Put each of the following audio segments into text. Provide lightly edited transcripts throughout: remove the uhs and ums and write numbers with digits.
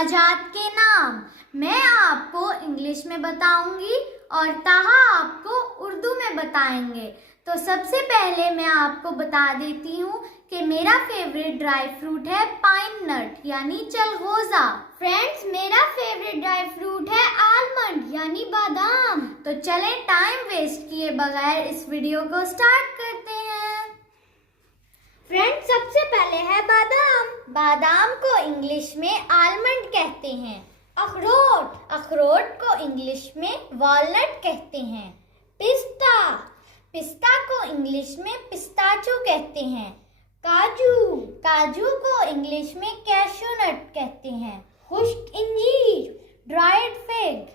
अनाजात के नाम मैं आपको इंग्लिश में बताऊंगी और ताहा आपको उर्दू में बताएंगे। तो सबसे पहले मैं आपको बता देती हूँ कि मेरा फेवरेट ड्राई फ्रूट है पाइन नट यानी चलगोजा। फ्रेंड्स, मेरा फेवरेट ड्राई फ्रूट है आलमंड यानी बादाम। तो चलें टाइम वेस्ट किए बगैर इस वीडियो को स्टार्ट करते हैं। फ्रेंड्स, सबसे पहले है बादाम। बादाम को इंग्लिश में आलमंड कहते हैं। अखरोट, अखरोट को इंग्लिश में वॉलनट कहते हैं। पिस्ता, पिस्ता को इंग्लिश में पिस्ताचो कहते हैं। काजू, काजू को इंग्लिश में कैशू नट कहते हैं। खुश्क इंजीर, ड्राइड फिग।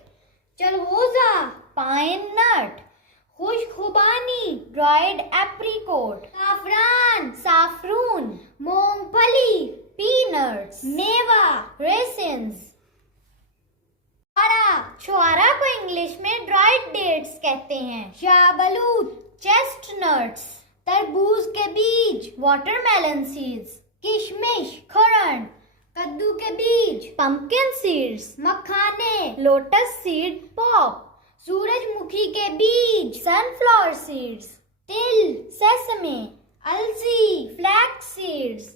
चलगोजा, पाइन नट। खुश्क खुबानी, ड्राइड एप्रिकोट। साफरान, साफरून। मूंगफली, पीनट्स। मेवा, रेसिन्स। छुआरा को इंग्लिश में ड्राइड डेट्स कहते हैं। शाहबलूत, चेस्टनट्स। तरबूज के बीज, वाटरमेलन सीड्स। किशमिश, खरंड। कद्दू के बीज, पंपकिन सीड्स। मखाने, लोटस सीड पॉप। सूरजमुखी के बीज, सनफ्लावर सीड्स। तिल, सेसमे। अलसी, फ्लैक्स सीड्स।